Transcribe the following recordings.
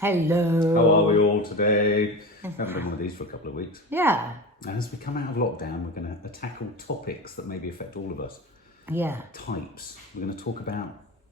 Hello. How are we all today? Haven't done one of these for a couple of weeks. Yeah. And as we come out of lockdown, we're going to tackle topics that maybe affect all of us. Yeah. Types. We're going to talk about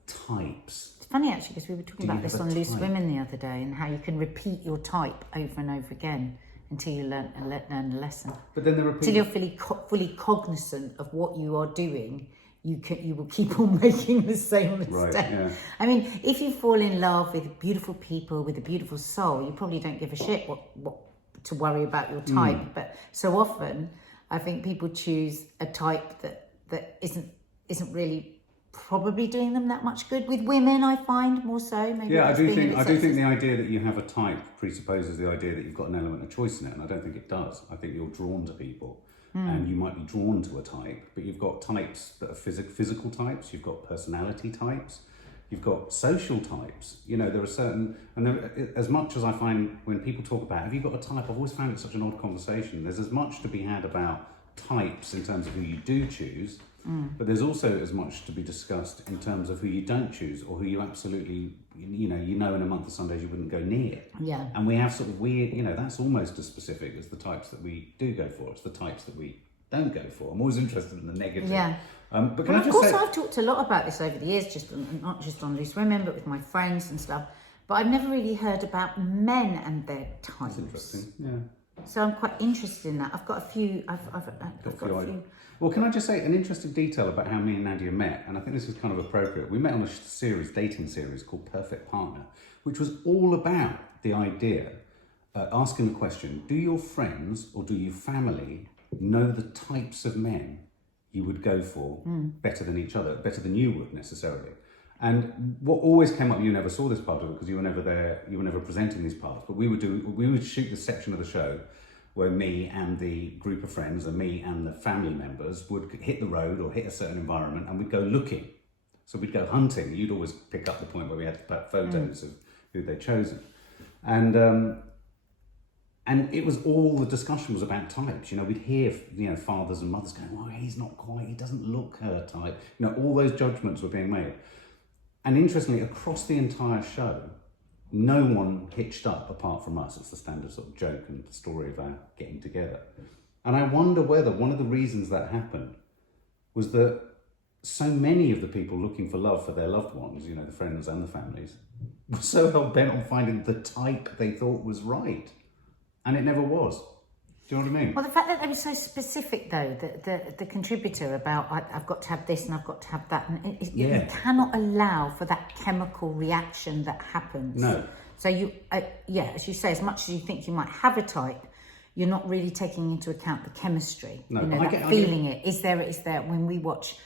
types. It's funny actually because we were talking about this on Loose type? Women the other day and how you can repeat your type over and over again until you learn a lesson. But then there are people... Until you're fully cognizant of what you are doing, you will keep on making the same mistake. Right, yeah. I mean, if you fall in love with beautiful people, with a beautiful soul, you probably don't give a shit what to worry about your type. But so often, I think people choose a type that isn't really probably doing them that much good. With women, I find more so. Maybe yeah, I do think the idea that you have a type presupposes the idea that you've got an element of choice in it, and I don't think it does. I think you're drawn to people. And you might be drawn to a type, but you've got types that are physical types, you've got personality types, you've got social types. You know, there are certain, and there, as much as I find when people talk about, have you got a type, I've always found it such an odd conversation. There's as much to be had about types in terms of who you do choose, but there's also as much to be discussed in terms of who you don't choose or who you absolutely, you know in a month of Sundays you wouldn't go near. Yeah. And we have sort of weird, that's almost as specific as the types that we do go for. It's the types that we don't go for. I'm always interested in the negative. Yeah. But can I just of course, say... I've talked a lot about this over the years, not just on Loose Women, but with my friends and stuff. But I've never really heard about men and their types. That's interesting, yeah. So I'm quite interested in that. I've got a few. I've got a few. Well, can I just say an interesting detail about how me and Nadia met, and I think this is kind of appropriate. We met on a dating series called Perfect Partner, which was all about the idea, asking the question, do your friends or do your family know the types of men you would go for better than each other, better than you would necessarily? And what always came up, you never saw this part of it because you were never there, you were never presenting these parts, but we would shoot this section of the show where me and the group of friends and me and the family members would hit the road or hit a certain environment and we'd go looking. So we'd go hunting. You'd always pick up the point where we had photos of who they'd chosen. And it was all the discussion was about types. We'd hear, fathers and mothers going, well, he's not quite, he doesn't look her type. All those judgments were being made. And interestingly, across the entire show, no one hitched up apart from us. It's the standard sort of joke and the story of our getting together. And I wonder whether one of the reasons that happened was that so many of the people looking for love for their loved ones, the friends and the families, were so hell-bent on finding the type they thought was right. And it never was. Do you know what I mean? Well, the fact that they were so specific, though, the contributor about I've got to have this and I've got to have that, and you cannot allow for that chemical reaction that happens. No. So you, as you say, as much as you think you might have a type, you're not really taking into account the chemistry. No, feeling it. Is there? When we watch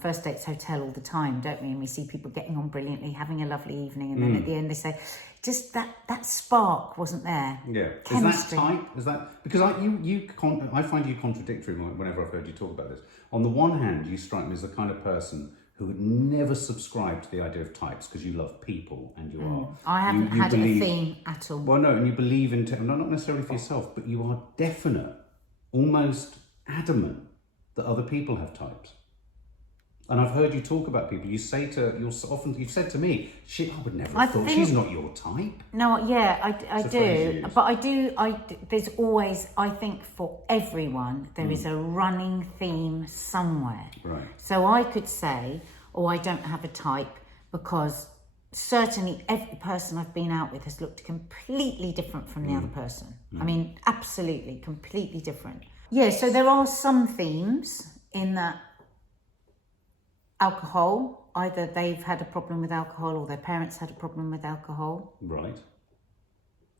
First Dates Hotel all the time, don't we? And we see people getting on brilliantly, having a lovely evening, and then at the end they say, just that spark wasn't there. Yeah. Chemistry. Is that type? Is that because I find you contradictory whenever I've heard you talk about this. On the one hand, you strike me as the kind of person who would never subscribe to the idea of types because you love people and you are. I haven't had a theme at all. Well, no, and you believe in not necessarily for yourself, but you are definite, almost adamant that other people have types. And I've heard you talk about people. You've said to me, I would never have thought she's not your type. No, yeah, I do. But there's always, I think for everyone, there is a running theme somewhere. Right. So I could say, I don't have a type because certainly every person I've been out with has looked completely different from the other person. I mean, absolutely, completely different. Yeah, so there are some themes in that. Alcohol, either they've had a problem with alcohol or their parents had a problem with alcohol. Right.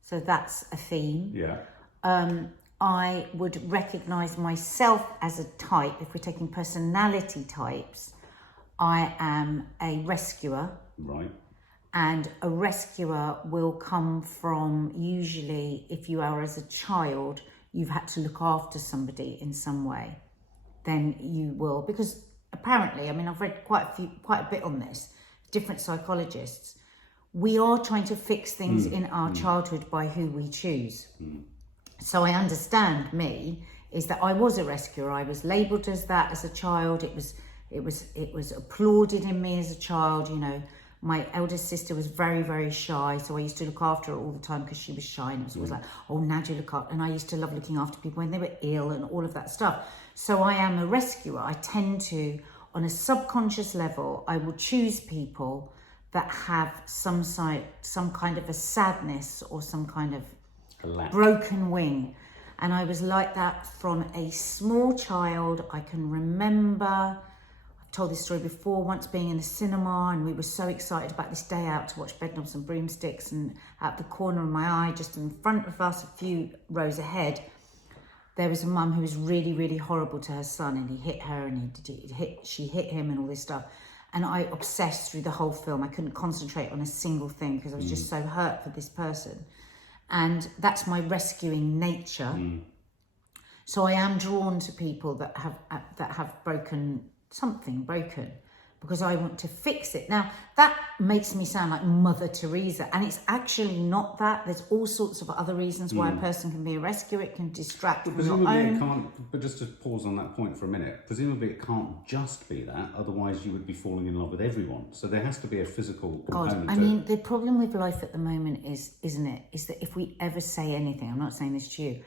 So that's a theme. Yeah. I would recognise myself as a type, if we're taking personality types, I am a rescuer. Right. And a rescuer will come from, usually, if you are as a child, you've had to look after somebody in some way, then you will, because apparently, I mean, I've read quite a bit on this, different psychologists. We are trying to fix things in our childhood by who we choose. So I understand is that I was a rescuer. I was labelled as that as a child. It was applauded in me as a child. My eldest sister was very, very shy, so I used to look after her all the time because she was shy, and it was always like, oh, Nadia, look up. And I used to love looking after people when they were ill and all of that stuff. So I am a rescuer. I tend to, on a subconscious level, I will choose people that have some kind of a sadness or some kind of broken wing. And I was like that from a small child. I can remember, I've told this story before, once being in the cinema, and we were so excited about this day out to watch Bedknobs and Broomsticks, and out the corner of my eye, just in front of us, a few rows ahead, there was a mum who was really, really horrible to her son, and he hit her, and she hit him and all this stuff. And I obsessed through the whole film. I couldn't concentrate on a single thing because I was just so hurt for this person. And that's my rescuing nature. So I am drawn to people that have broken, because I want to fix it. Now, that makes me sound like Mother Teresa, and it's actually not that. There's all sorts of other reasons why a person can be a rescuer. It can distract from your own. It can't, but just to pause on that point for a minute, presumably it can't just be that, otherwise you would be falling in love with everyone. So there has to be a physical component. I mean, the problem with life at the moment is that if we ever say anything, I'm not saying this to you,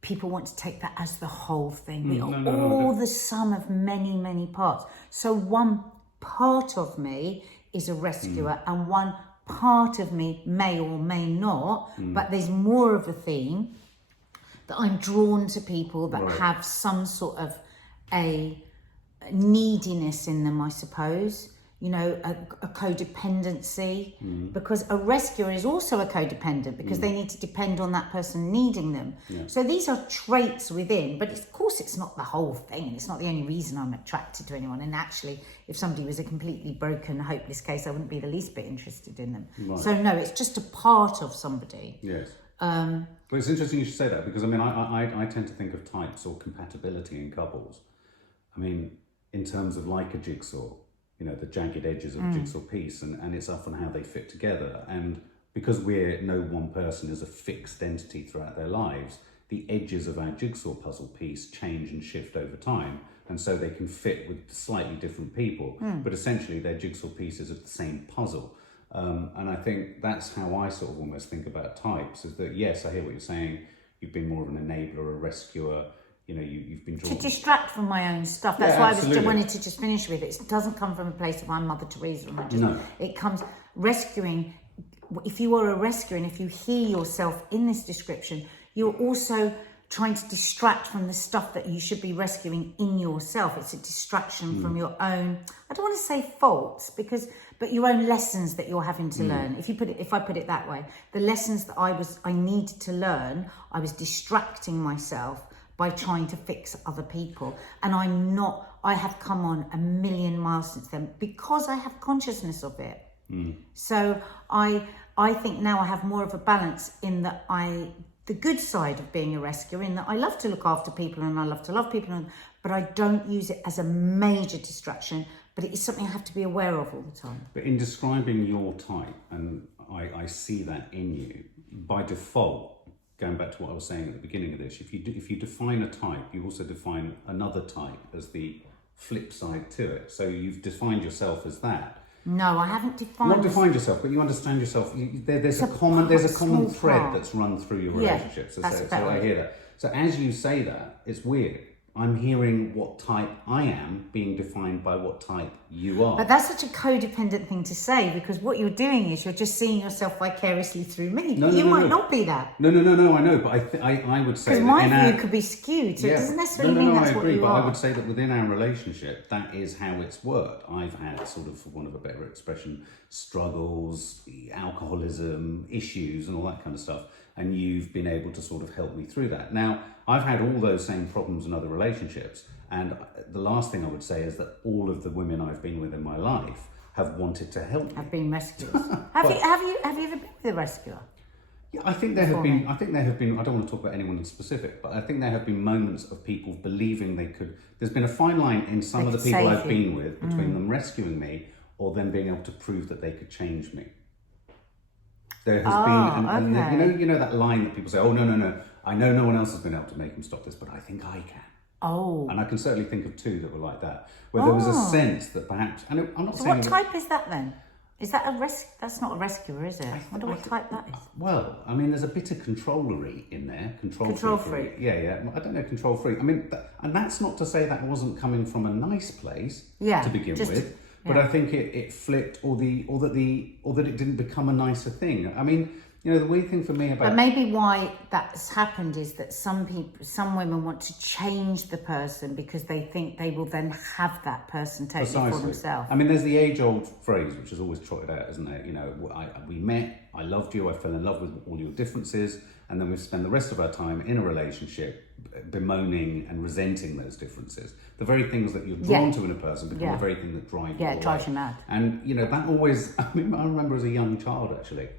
people want to take that as the whole thing. We are all the sum of many, many parts. So one part of me is a rescuer, and one part of me may or may not, but there's more of a theme that I'm drawn to people that have some sort of a neediness in them, I suppose. You know, a codependency, because a rescuer is also a codependent, because they need to depend on that person needing them. So these are traits within, but of course it's not the whole thing, and it's not the only reason I'm attracted to anyone. And actually, if somebody was a completely broken, hopeless case, I wouldn't be the least bit interested in them. So no, it's just a part of somebody. Yes. Well, it's interesting you should say that, because I mean, I tend to think of types or compatibility in couples. I mean, in terms of like a jigsaw, you know, the jagged edges of a jigsaw piece, and it's often how they fit together. And because no one person is a fixed entity throughout their lives, the edges of our jigsaw puzzle piece change and shift over time. And so they can fit with slightly different people, but essentially they're jigsaw pieces of the same puzzle. And I think that's how I sort of almost think about types, is that, yes, I hear what you're saying. You've been more of an enabler, a rescuer. You know, you've been drawn to distract from my own stuff. That's why I wanted to just finish with it. It doesn't come from a place of I'm Mother Teresa. It comes rescuing. If you are a rescuer, and if you hear yourself in this description, you're also trying to distract from the stuff that you should be rescuing in yourself. It's a distraction from your own, I don't want to say faults, but your own lessons that you're having to learn. If I put it that way, the lessons that I needed to learn, I was distracting myself by trying to fix other people. And I have come on a million miles since then, because I have consciousness of it. So I think now I have more of a balance in that the good side of being a rescuer, in that I love to look after people and I love to love people, but I don't use it as a major distraction, but it is something I have to be aware of all the time. But in describing your type, and I see that in you, by default, going back to what I was saying at the beginning of this, if you define a type, you also define another type as the flip side to it. So you've defined yourself as that. No, I haven't defined. Not defined yourself, but you understand yourself. There's a common thread that's run through your relationships. So I hear that. So as you say that, it's weird. I'm hearing what type I am being defined by what type you are. But that's such a codependent thing to say, because what you're doing is you're just seeing yourself vicariously through me. You might not be that. No, I know, but I would say that my view could be skewed, so it doesn't necessarily mean that's what you are. But I would say that within our relationship, that is how it's worked. I've had, sort of, for want of a better expression, struggles, alcoholism, issues, and all that kind of stuff. And you've been able to sort of help me through that. Now, I've had all those same problems in other relationships. And the last thing I would say is that all of the women I've been with in my life have wanted to help me. Have been rescuers. Have you ever been with a rescuer? Yeah, I think there have been. I don't want to talk about anyone in specific, but I think there have been moments of people believing they could. There's been a fine line in some of the people I've been with between them rescuing me or them being able to prove that they could change me. There has been, you know that line that people say, oh, no, I know no one else has been able to make him stop this, but I think I can. Oh. And I can certainly think of two that were like that, where there was a sense that perhaps, and I'm not saying... what type is that then? Is that that's not a rescuer, is it? I wonder what type that is. Well, I mean, there's a bit of controllery in there. Control freak. Yeah. I don't know, control freak. I mean, and that's not to say that wasn't coming from a nice place to begin with. But I think it flipped, or that it didn't become a nicer thing. I mean, you know, the weird thing for me about... But maybe why that's happened is that some women want to change the person because they think they will then have that person totally for themselves. I mean, there's the age-old phrase, which is always trotted out, isn't there? You know, we met, I loved you, I fell in love with all your differences, and then we spend the rest of our time in a relationship bemoaning and resenting those differences. The very things that you're drawn to in a person become the very thing that drive you away. Yeah, it drives you mad. And, you know, that always... I mean, I remember as a young child, actually,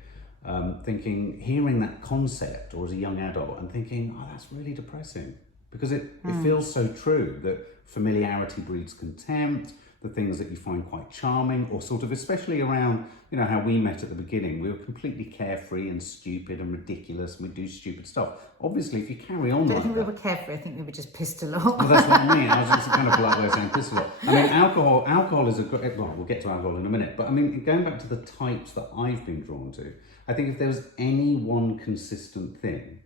hearing that concept, or as a young adult, and thinking, oh, that's really depressing, because it feels so true that familiarity breeds contempt. The things that you find quite charming, or sort of, especially around, you know, how we met at the beginning, we were completely carefree and stupid and ridiculous, and we do stupid stuff. Obviously, if you carry on, I don't think we were carefree. I think we were just pissed a lot. Well, that's what I mean. I was just kind of polite way of saying pissed a lot. I mean, alcohol is a good. Well, we'll get to alcohol in a minute. But I mean, going back to the types that I've been drawn to, I think if there was any one consistent thing,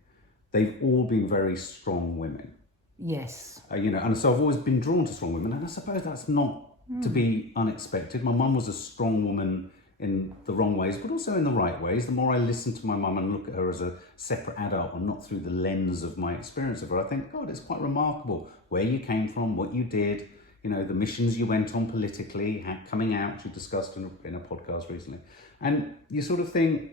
they've all been very strong women. Yes. You know, and so I've always been drawn to strong women, and I suppose that's not to be unexpected. My mum was a strong woman in the wrong ways, but also in the right ways. The more I listen to my mum and look at her as a separate adult and not through the lens of my experience of her, I think, God, it's quite remarkable where you came from, what you did, you know, the missions you went on politically, coming out, which we discussed in a podcast recently. And you sort of think,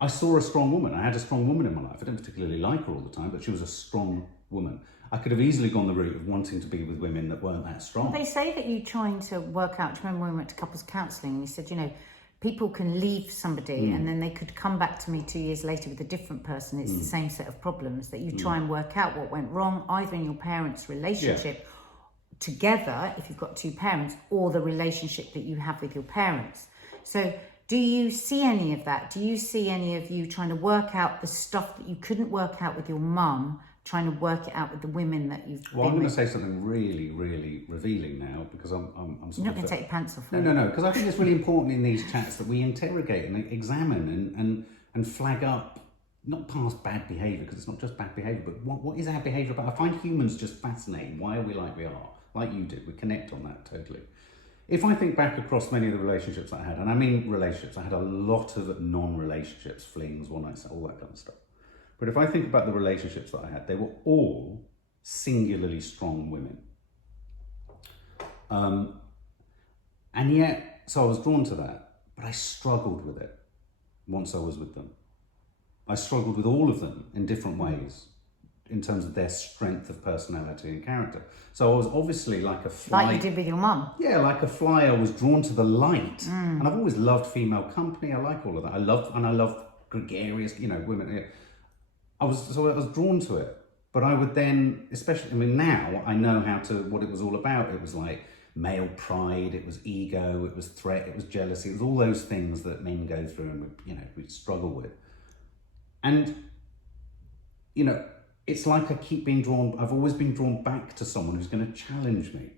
I saw a strong woman. I had a strong woman in my life. I didn't particularly like her all the time, but she was a strong woman. I could have easily gone the route of wanting to be with women that weren't that strong. Well, they say that you're trying to work out, do you remember when we went to couples counselling, and you said, you know, people can leave somebody and then they could come back to me 2 years later with a different person. It's the same set of problems, that you try and work out what went wrong, either in your parents' relationship together, if you've got two parents, or the relationship that you have with your parents. So do you see any of that? Do you see any of you trying to work out the stuff that you couldn't work out with your mum, trying to work it out with the women that you've been I'm going with? to say something really, really revealing now, because I'm sort You're not going to take your pants off. No, because I think it's really important in these chats that we interrogate and examine and flag up, not past bad behaviour, because it's not just bad behaviour, but what is our behaviour about? I find humans just fascinating. Why are we like we are? Like you do. We connect on that totally. If I think back across many of the relationships I had, and I mean relationships, I had a lot of non-relationships, flings, one night, all that kind of stuff. But if I think about the relationships that I had, they were all singularly strong women. And yet, so I was drawn to that, but I struggled with it once I was with them. I struggled with all of them in different ways in terms of their strength of personality and character. So I was obviously like a fly. Like you did with your mum. Yeah, like a fly, I was drawn to the light. And I've always loved female company. I like all of that. I love gregarious, you know, women. I was drawn to it, but I would then, especially, I mean, now I know what it was all about. It was like male pride, it was ego, it was threat, it was jealousy, it was all those things that men go through and we struggle with. And, you know, it's like I keep being drawn, I've always been drawn back to someone who's going to challenge me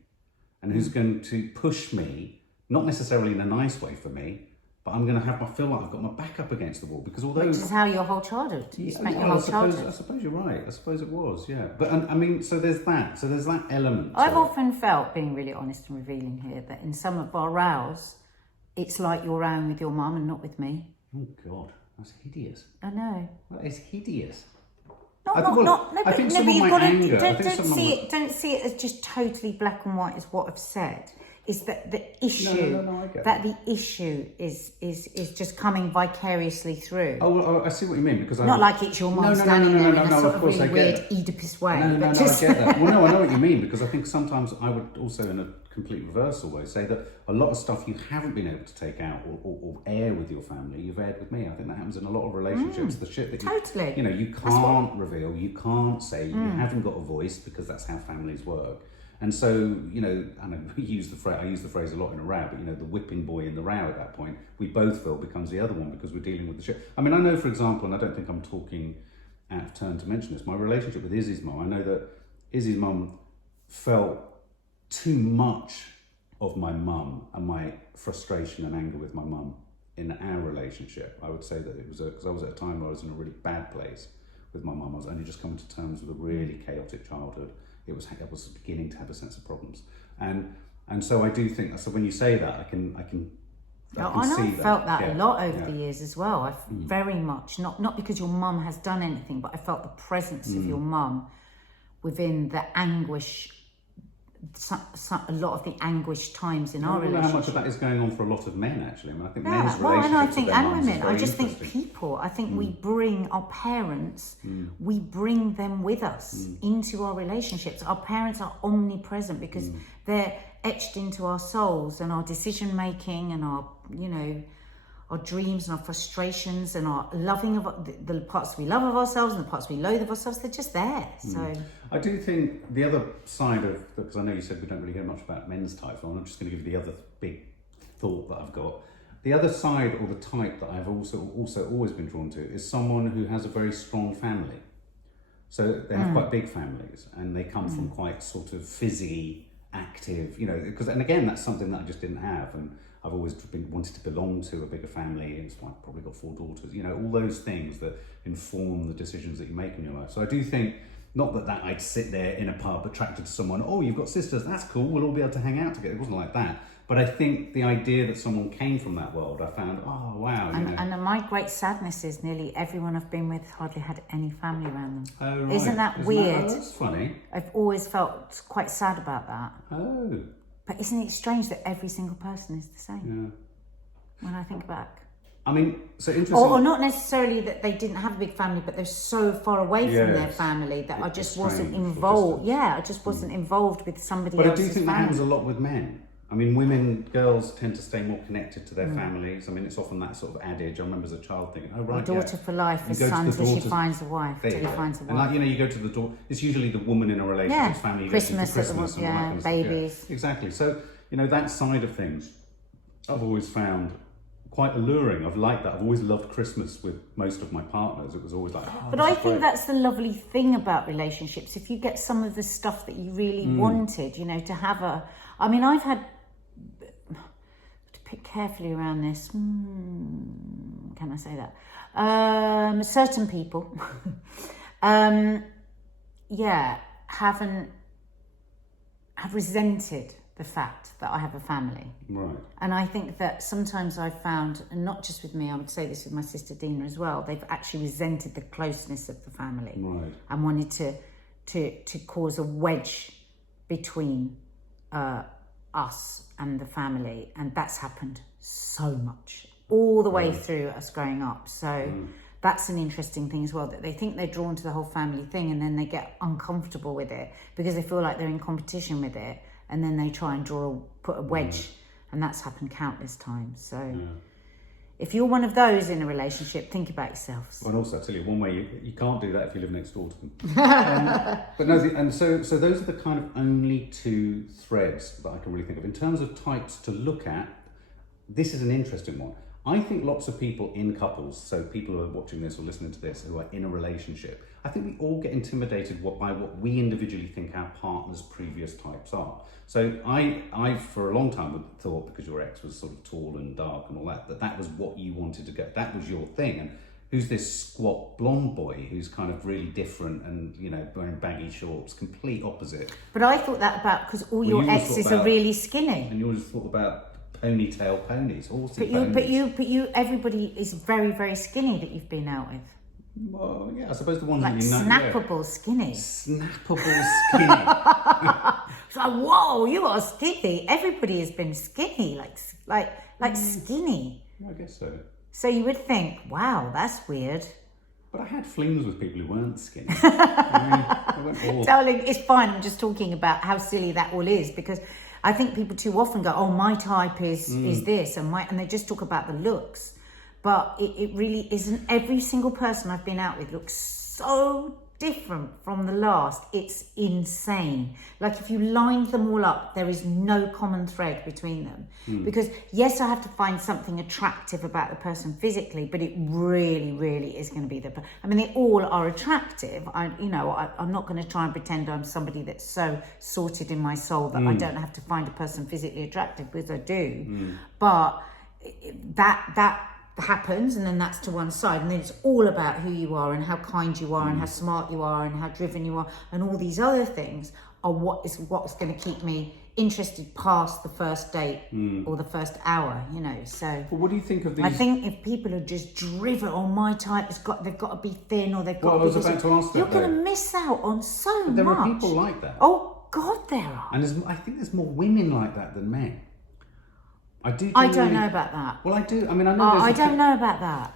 and who's going to push me, not necessarily in a nice way for me, but I'm going to feel like I've got my back up against the wall, because although... Which is how your whole childhood, you spent your whole childhood. I suppose you're right. I suppose it was, yeah. But I mean, so there's that. So there's that element. I've often felt, being really honest and revealing here, that in some of our rows, it's like you're rowing with your mum and not with me. Oh God, that's hideous. I know. That is hideous. I think some of my anger... Don't see it as just totally black and white, is what I've said. Is that the issue? No, I get that the issue is just coming vicariously through. Oh, well, I see what you mean, because not like it's your mum standing there in a sort of really weird Oedipus way. No, I get that. Well, no, I know what you mean, because I think sometimes I would also, in a complete reversal way, say that a lot of stuff you haven't been able to take out or air with your family, you've aired with me. I think that happens in a lot of relationships. The shit that you can't reveal, you can't say, you haven't got a voice, because that's how families work. And so, you know, and I use the phrase a lot in a row, but, you know, the whipping boy in the row at that point, we both feel becomes the other one, because we're dealing with the shit. I mean, I know, for example, and I don't think I'm talking out of turn to mention this, my relationship with Izzy's mum, I know that Izzy's mum felt too much of my mum and my frustration and anger with my mum in our relationship. I would say that it was because I was at a time where I was in a really bad place with my mum. I was only just coming to terms with a really chaotic childhood. I was beginning to have a sense of problems, and so I do think. So when you say that, I can see I that. felt that a lot over the years as well. I very much not because your mum has done anything, but I felt the presence of your mum within the anguish. A lot of the anguish times in our relationship. I don't know how much of that is going on for a lot of men, actually. I mean, I think men's relationships and I think with their and mums is women. I very just think interesting. people. I think we bring our parents. We bring them with us into our relationships. Our parents are omnipresent because they're etched into our souls and our decision making and our, our dreams and our frustrations and our loving of the parts we love of ourselves and the parts we loathe of ourselves. They're just there. So I do think the other side of, because I know you said we don't really hear much about men's types, I'm just going to give you the other big thought that I've got. The other side or the type that I've also always been drawn to is someone who has a very strong family. So they have quite big families and they come from quite sort of fizzy, active, because, and again, that's something that I just didn't have. And I've always wanted to belong to a bigger family. It's why I've probably got 4 daughters, all those things that inform the decisions that you make in your life. So I do think, not that I'd sit there in a pub attracted to someone, oh, you've got sisters, that's cool, we'll all be able to hang out together. It wasn't like that. But I think the idea that someone came from that world, I found, oh, wow. And my great sadness is nearly everyone I've been with hardly had any family around them. Oh, right. Isn't that weird? That's funny. I've always felt quite sad about that. Oh. But isn't it strange that every single person is the same? Yeah. When I think back. I mean, so interesting. Or not necessarily that they didn't have a big family, but they're so far away from their family that I just wasn't involved. Yeah, I just wasn't involved with somebody else's family. But I do think that happens a lot with men. I mean, girls tend to stay more connected to their families. I mean, it's often that sort of adage. I remember as a child thinking, oh, right, a daughter for life, a son till she finds a wife, till he finds a wife. And you go to the door, it's usually the woman in a relationship's family. You Christmas, go to Christmas and all that kind of babies. Stuff. Yeah, exactly. So, that side of things, I've always found quite alluring. I've liked that. I've always loved Christmas with most of my partners. It was always like, but I think that's the lovely thing about relationships. If you get some of the stuff that you really wanted, to have I've had, to pick carefully around this, can I say that? Certain people, have resented the fact that I have a family. Right. And I think that sometimes I've found, and not just with me, I would say this with my sister Dina as well, they've actually resented the closeness of the family. Right. And wanted to cause a wedge between us and the family. And that's happened so much, all the way through us growing up. So that's an interesting thing as well, that they think they're drawn to the whole family thing and then they get uncomfortable with it because they feel like they're in competition with it. And then they try and put a wedge, and that's happened countless times. So, if you're one of those in a relationship, think about yourselves. Well, and also, I tell you, one way you can't do that if you live next door to them. But no, so those are the kind of only 2 threads that I can really think of in terms of types to look at. This is an interesting one. I think lots of people in couples, so people who are watching this or listening to this, who are in a relationship, I think we all get intimidated by what we individually think our partner's previous types are. So I for a long time thought, because your ex was sort of tall and dark and all that was what you wanted to get. That was your thing. And who's this squat blonde boy who's kind of really different and, wearing baggy shorts, complete opposite. But I thought that about, because all your exes are really skinny. And you always thought about ponytail ponies, horsey ponies. But you, everybody is very, very skinny that you've been out with. Well, yeah, I suppose the ones like that you know. Snappable skinny. Snappable skinny. It's like, whoa, you are skinny. Everybody has been skinny, like skinny. I guess so. So you would think, wow, that's weird. But I had flings with people who weren't skinny. I went all... Darling, it's fine. I'm just talking about how silly that all is, because I think people too often go, oh, my type is this, and they just talk about the looks. But it really isn't. Every single person I've been out with looks so different from the last. It's insane. Like if you lined them all up, there is no common thread between them. Because yes, I have to find something attractive about the person physically, but it really, really is going to be I mean, they all are attractive. I'm not going to try and pretend I'm somebody that's so sorted in my soul that I don't have to find a person physically attractive, because I do. But that happens, and then that's to one side, and then it's all about who you are and how kind you are and how smart you are and how driven you are, and all these other things are what's going to keep me interested past the first date or the first hour, so. But what do you think of these? I think if people are just driven, my type they've got to be thin, or they've got I to be was about to ask that, you're going to miss out on so much. There are people like that. Oh God, there are. And I think there's more women like that than men. I don't know about that. Well, I do. I mean, I know. I don't know about that.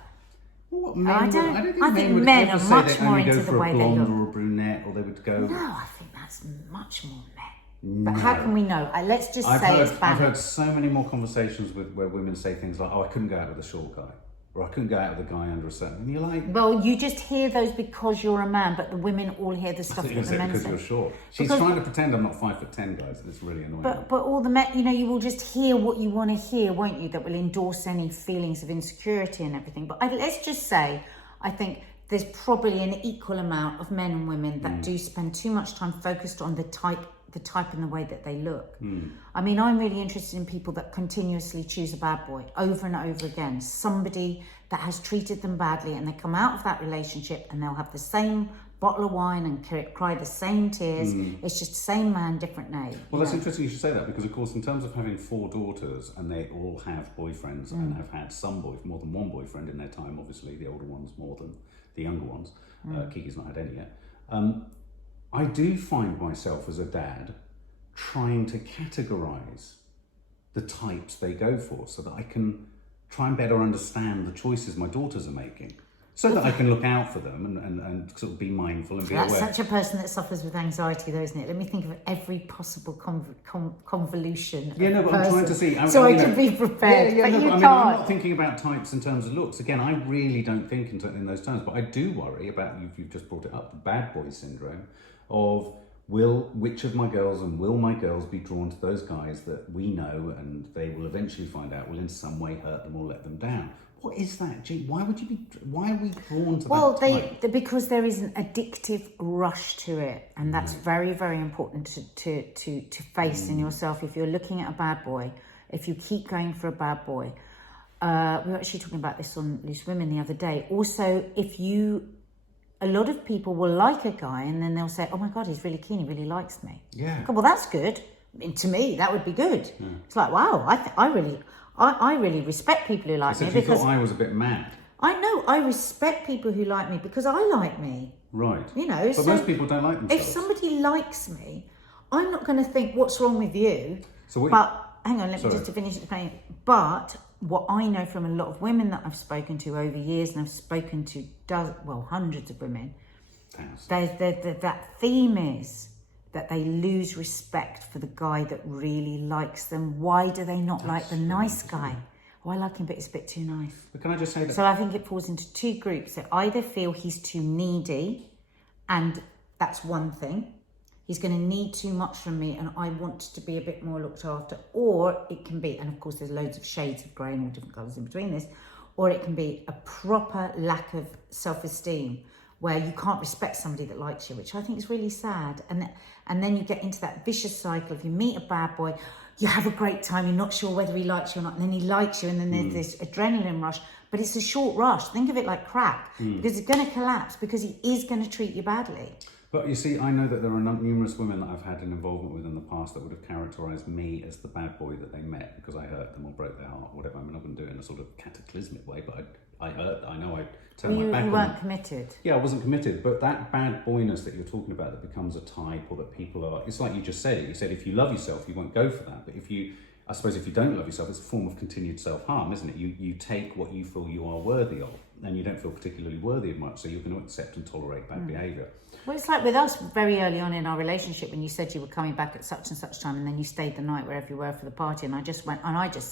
Well, what men I don't think men men are would much ever say more they'd only into go the for way a they blonde look. or a brunette, or they would go. No, I think that's much more men. No. But how can we know? Let's just say it's balanced. I've heard so many more conversations where women say things like, "Oh, I couldn't go out with a short guy," or "I couldn't go out with a guy under a certain." And you're like, well, you just hear those because you're a man, but the women all hear the stuff that the men because say. you're short. She's trying to pretend I'm not 5'10", guys, and it's really annoying. But all the men, you will just hear what you want to hear, won't you? That will endorse any feelings of insecurity and everything. But let's just say, I think there's probably an equal amount of men and women that do spend too much time focused on the type and the way that they look. I mean, I'm really interested in people that continuously choose a bad boy over and over again. Somebody that has treated them badly, and they come out of that relationship and they'll have the same bottle of wine and cry the same tears. It's just the same man, different name. Well, that's interesting you should say that, because of course, in terms of having 4 daughters, and they all have boyfriends and have had more than one boyfriend in their time, obviously, the older ones more than the younger ones. Kiki's not had any yet. I do find myself as a dad trying to categorise the types they go for, so that I can try and better understand the choices my daughters are making, so that I can look out for them and sort of be mindful and be aware. That's such a person that suffers with anxiety, though, isn't it? Let me think of every possible convolution. Yeah, no, but I'm trying to see. I can be prepared. Yeah, but you I'm can't. not thinking about types in terms of looks. Again, I really don't think in those terms. But I do worry about, you've just brought it up, the bad boy syndrome of which of my girls and will my girls be drawn to those guys that we know and they will eventually find out will in some way hurt them or let them down. What is that? Gee, why are we drawn to that type? Because there is an addictive rush to it, and that's very, very important to face in yourself. If you're looking at a bad boy, if you keep going for a bad boy, we were actually talking about this on Loose Women the other day. Also, a lot of people will like a guy and then they'll say, "Oh my God, he's really keen, he really likes me." Yeah. Well, that's good. And to me, that would be good. Yeah. It's like, wow, I really respect people who like me, because you thought I was a bit mad. I know, I respect people who like me because I like me. Right. But so most people don't like themselves. If somebody likes me, I'm not going to think, "What's wrong with you?" But hang on, let me just finish explaining. But what I know from a lot of women that I've spoken to over years, and I've spoken to hundreds of women, that theme is that they lose respect for the guy that really likes them. Why do they not like the nice guy? Oh, I like him, but it's a bit too nice. But can I just say that? So I think it falls into 2 groups. They either feel he's too needy, and that's one thing. He's going to need too much from me and I want to be a bit more looked after. Or it can be, and of course there's loads of shades of grey and all different colours in between this, or it can be a proper lack of self-esteem where you can't respect somebody that likes you, which I think is really sad. And then you get into that vicious cycle of you meet a bad boy, you have a great time, you're not sure whether he likes you or not, and then he likes you, and then there's this adrenaline rush. But it's a short rush. Think of it like crack, because it's going to collapse, because he is going to treat you badly. But you see, I know that there are numerous women that I've had an involvement with in the past that would have characterised me as the bad boy that they met because I hurt them or broke their heart or whatever. I mean, I wouldn't do it in a sort of cataclysmic way, but I hurt. I know I turned my back on them. You weren't committed. Yeah, I wasn't committed. But that bad boyness that you're talking about that becomes a type, or that people are, it's like you just said it. You said if you love yourself, you won't go for that. But if you don't love yourself, it's a form of continued self-harm, isn't it? You take what you feel you are worthy of, and you don't feel particularly worthy of much, so you're going to accept and tolerate bad behaviour. Well, it's like with us very early on in our relationship when you said you were coming back at such and such time and then you stayed the night wherever you were for the party, and I just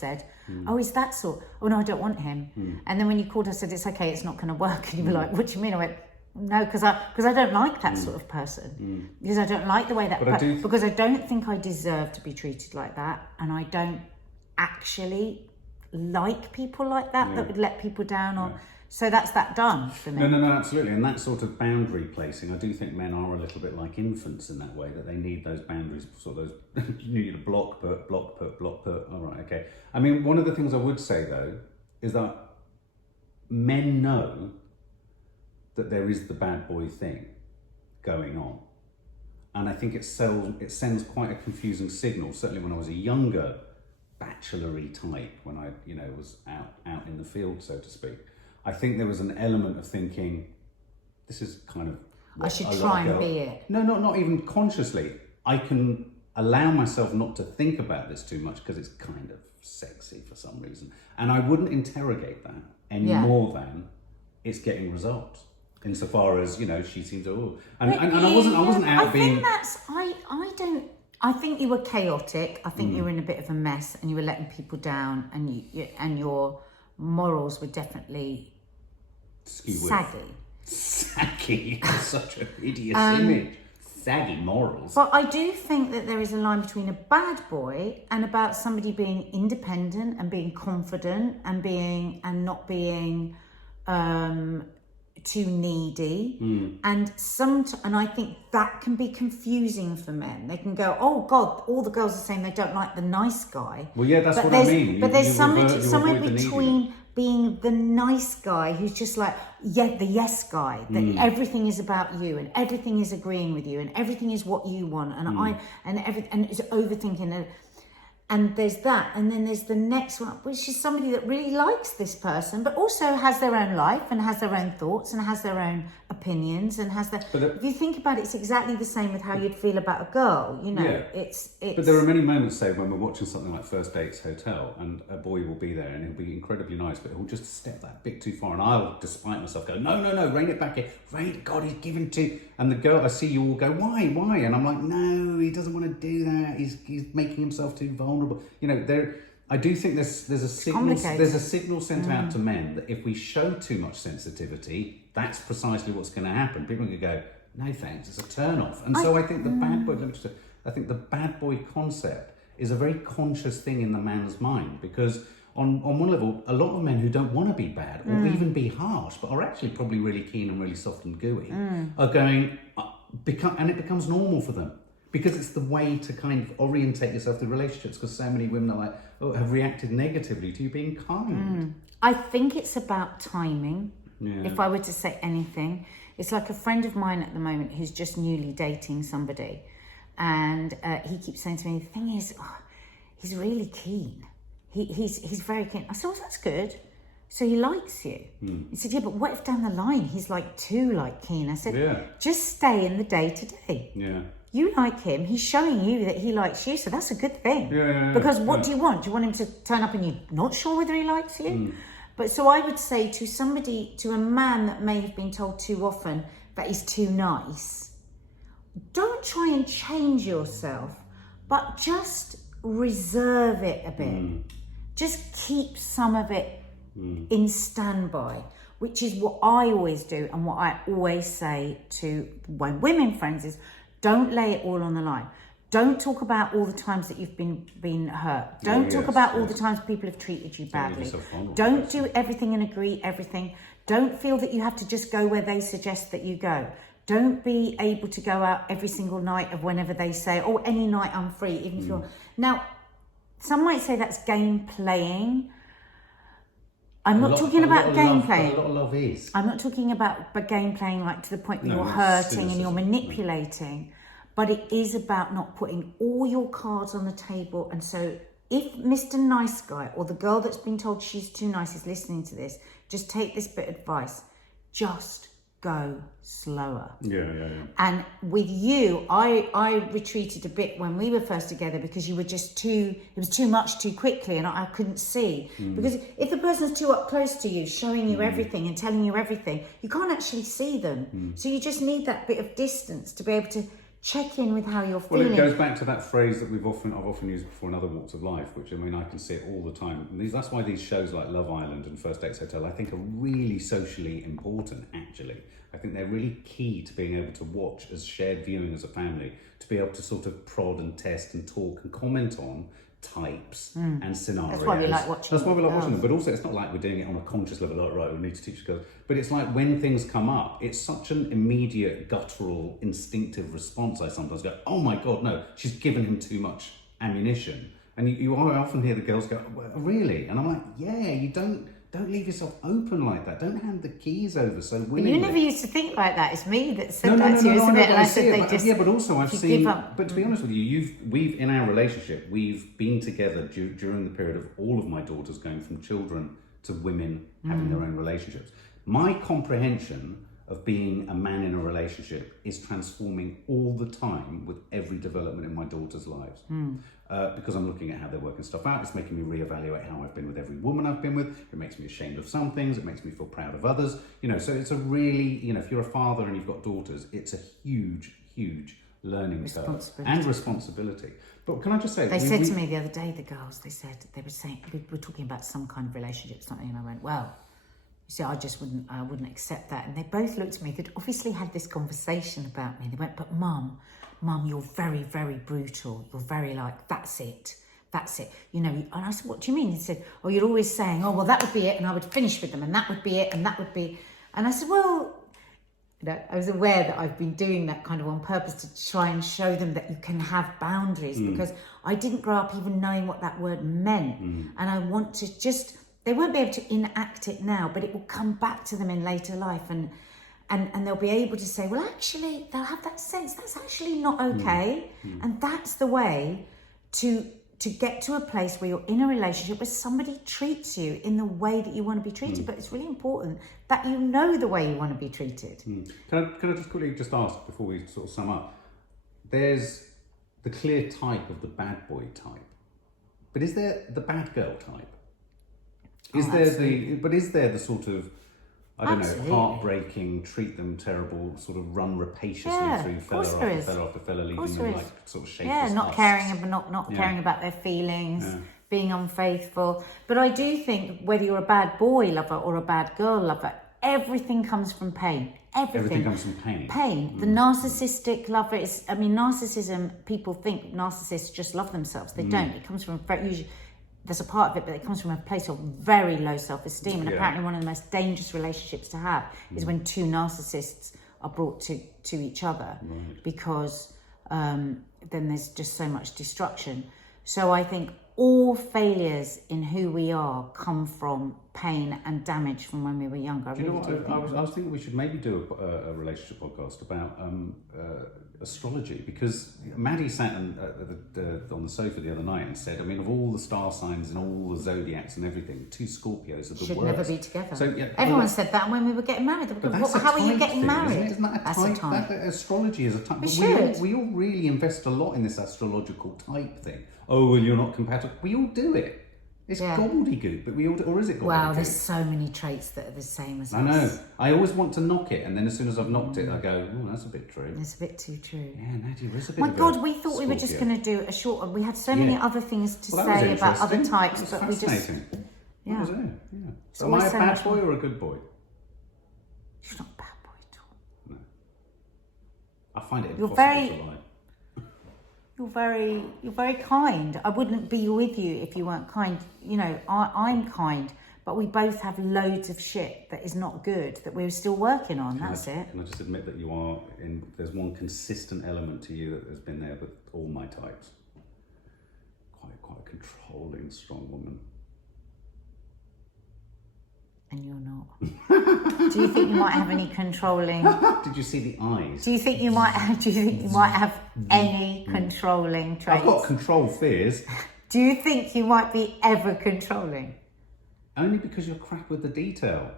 said, "Oh, is that sort? Oh no, I don't want him." And then when you called, I said, "It's okay, it's not going to work." And you were like, "What do you mean?" I went, No, because I don't like that sort of person. Because I don't like the way that... because I don't think I deserve to be treated like that. And I don't actually like people like that, that would let people down. Or so that's that done for me. No, absolutely. And that sort of boundary placing, I do think men are a little bit like infants in that way, that they need those boundaries, sort of those, you need a block put. All right, okay. I mean, one of the things I would say, though, is that men know that there is the bad boy thing going on. And I think it sends quite a confusing signal. Certainly when I was a younger bachelor-y type, when I, was out in the field, so to speak, I think there was an element of thinking, this is kind of... I should try and be it. No, not even consciously. I can allow myself not to think about this too much because it's kind of sexy for some reason. And I wouldn't interrogate that any more than it's getting results. Insofar as, she seemed to... And I wasn't out being... I think you were chaotic. I think you were in a bit of a mess and you were letting people down, and your morals were definitely saggy. Saggy? Such a hideous image. Saggy morals. But I do think that there is a line between a bad boy and about somebody being independent and being confident and not being too needy. And I think that can be confusing for men. They can go, oh God, all the girls are saying they don't like the nice guy. Well, yeah, that's what I mean. But there's somewhere between being the nice guy who's just like, the yes guy, that everything is about you and everything is agreeing with you and everything is what you want and it's overthinking. And there's that, and then there's the next one, which is somebody that really likes this person, but also has their own life and has their own thoughts and has their own opinions and has their... if you think about it, it's exactly the same with how you'd feel about a girl, it's... But there are many moments, say, when we're watching something like First Dates Hotel, and a boy will be there and he'll be incredibly nice, but he'll just step that bit too far, and I'll, despite myself, go, no, rein it back in, God, he's giving to... And the girl, I see you all go, why? And I'm like, no, he doesn't want to do that, he's making himself too vulnerable. I do think there's a signal sent out to men that if we show too much sensitivity, that's precisely what's going to happen. People are going to go, no thanks, it's a turn off. And so I think the bad boy concept is a very conscious thing in the man's mind, because on one level, a lot of men who don't want to be bad or even be harsh, but are actually probably really keen and really soft and gooey, are going, and it becomes normal for them. Because it's the way to kind of orientate yourself to relationships, because so many women are like, have reacted negatively to you being kind. I think it's about timing. Yeah. If I were to say anything, it's like a friend of mine at the moment who's just newly dating somebody, and he keeps saying to me, the thing is, he's really keen. He's very keen. I said, well, that's good. So he likes you. He said, yeah, but what if down the line he's too keen? I said, just stay in the day to day. Yeah. You like him, he's showing you that he likes you, so that's a good thing. Because what do you want? Do you want him to turn up and you're not sure whether he likes you? But so I would say to a man that may have been told too often that he's too nice, don't try and change yourself, but just reserve it a bit. Just keep some of it in standby, which is what I always do and what I always say to my women friends is, don't lay it all on the line. Don't talk about all the times that you've been hurt. Don't talk about all the times people have treated you badly. Don't do everything and agree everything. Don't feel that you have to just go where they suggest that you go. Don't be able to go out every single night of whenever they say, oh, any night I'm free, even if you're... Now, some might say that's game playing. I'm not talking about game playing. A lot of love is. I'm not talking about game playing to the point that you're hurting and you're manipulating, but it is about not putting all your cards on the table. And so if Mr. Nice Guy or the girl that's been told she's too nice is listening to this, just take this bit of advice. Just go slower. And with you, I retreated a bit when we were first together because you were just it was too much too quickly and I couldn't see. Because if the person's too up close to you, showing you everything and telling you everything, you can't actually see them. So you just need that bit of distance to be able to check in with how you're Well, feeling. it goes back to that phrase that I've often used before in other walks of life, which I mean I can see it all the time. And that's why these shows like Love Island and First Dates Hotel I think are really socially important. Actually, I think they're really key to being able to watch as shared viewing as a family, to be able to sort of prod and test and talk and comment on types and scenarios. That's why we like watching. That's why we like watching them. But also, it's not like we're doing it on a conscious level. Like, right, we need to teach girls. But it's like when things come up, it's such an immediate, guttural, instinctive response. I sometimes go, "Oh my God, no! She's given him too much ammunition." And you often hear the girls go, well, "Really?" And I'm like, "Yeah, you don't leave yourself open like that. Don't hand the keys over so willingly." But you never used to think like that. It's me that said that to you, isn't it? And I said they just but also I've give seen. up. But to be honest with you, we've in our relationship, we've been together during the period of all of my daughters going from children to women having their own relationships. My comprehension of being a man in a relationship is transforming all the time with every development in my daughters' lives. Because I'm looking at how they're working stuff out. It's making me reevaluate how I've been with every woman I've been with. It makes me ashamed of some things. It makes me feel proud of others. So it's a really, if you're a father and you've got daughters, it's a huge, huge learning curve and responsibility. But can I just say, they said to me the other day, the girls, they were saying, we were talking about some kind of relationship, something, and I went, well, you see, I wouldn't accept that. And they both looked at me, they'd obviously had this conversation about me. They went, but Mum, you're very, very brutal. You're very like, that's it. And I said, what do you mean? He said, oh, you're always saying, oh, well, that would be it. And I would finish with them, and that would be it. And that would be, and I said, well, I was aware that I've been doing that kind of on purpose to try and show them that you can have boundaries, because I didn't grow up even knowing what that word meant. And I want to they won't be able to enact it now, but it will come back to them in later life. And they'll be able to say, well, actually, they'll have that sense, that's actually not okay. And that's the way to get to a place where you're in a relationship where somebody treats you in the way that you want to be treated. But it's really important that you know the way you want to be treated. Can I just quickly ask before we sort of sum up? There's the clear type of the bad boy type. But is there the bad girl type? Is there the sort of, I don't know, heartbreaking, treat them terrible, sort of run rapaciously through fella after fella, leaving them like sort of shapeless not caring, not caring about their feelings, being unfaithful. But I do think whether you're a bad boy lover or a bad girl lover, everything comes from pain. Everything comes from pain. The narcissistic lover is, narcissism, people think narcissists just love themselves. They don't. It comes from usually, there's a part of it, but it comes from a place of very low self-esteem. And apparently one of the most dangerous relationships to have is when two narcissists are brought to each other, because then there's just so much destruction. So I think all failures in who we are come from pain and damage from when we were younger. Do you know what? I was thinking we should maybe do a relationship podcast about astrology, because Maddie sat on the sofa the other night and said, of all the star signs and all the zodiacs and everything, two Scorpios are the should worst. never be together. So, everyone said that when we were getting married. How are you getting married? Isn't that a type? Astrology is a type. We all really invest a lot in this astrological type thing. Oh, well, you're not compatible. We all do it. It's gobbledygook, but we all do, or is it gobbledygook? Wow, there's so many traits that are the same as us. I know. I always want to knock it, and then as soon as I've knocked it, I go, oh, that's a bit true. It's a bit too true. Yeah, Nadia is a bit My God, we thought we were just going to do a short one. We had so many other things to say about other types, but we just... Yeah. That was it, yeah. So am I a bad boy or a good boy? You're not a bad boy at all. No. I find it impossible to lie. You're very kind. I wouldn't be with you if you weren't kind. I'm kind, but we both have loads of shit that is not good that we're still working on. That's it. Can I just admit that there's one consistent element to you that has been there with all my types. Quite a controlling, strong woman. And you're not. Do you think you might have any controlling? Did you see the eyes? Do you think you might have any controlling traits? I've got control fears. Do you think you might be ever controlling? Only because you're crap with the detail.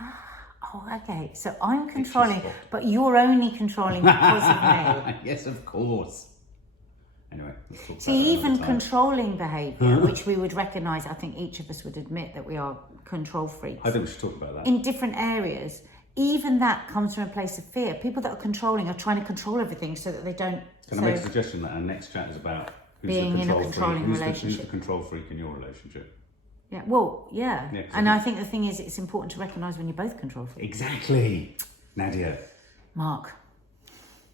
Oh, okay. So I'm controlling, but you're only controlling because of me. Yes, of course. Anyway, let's talk about See, even controlling behaviour, which we would recognise, I think each of us would admit that we are control freaks. I think we should talk about that. In different areas, even that comes from a place of fear. People that are controlling are trying to control everything so that they don't. Can I make a suggestion that our next chat is about who's being the in a control controlling freak? relationship. Who's the control freak in your relationship? Yeah, well, yeah. Yeah, And I think the thing is, it's important to recognise when you're both control freaks. Exactly. Nadia. Mark.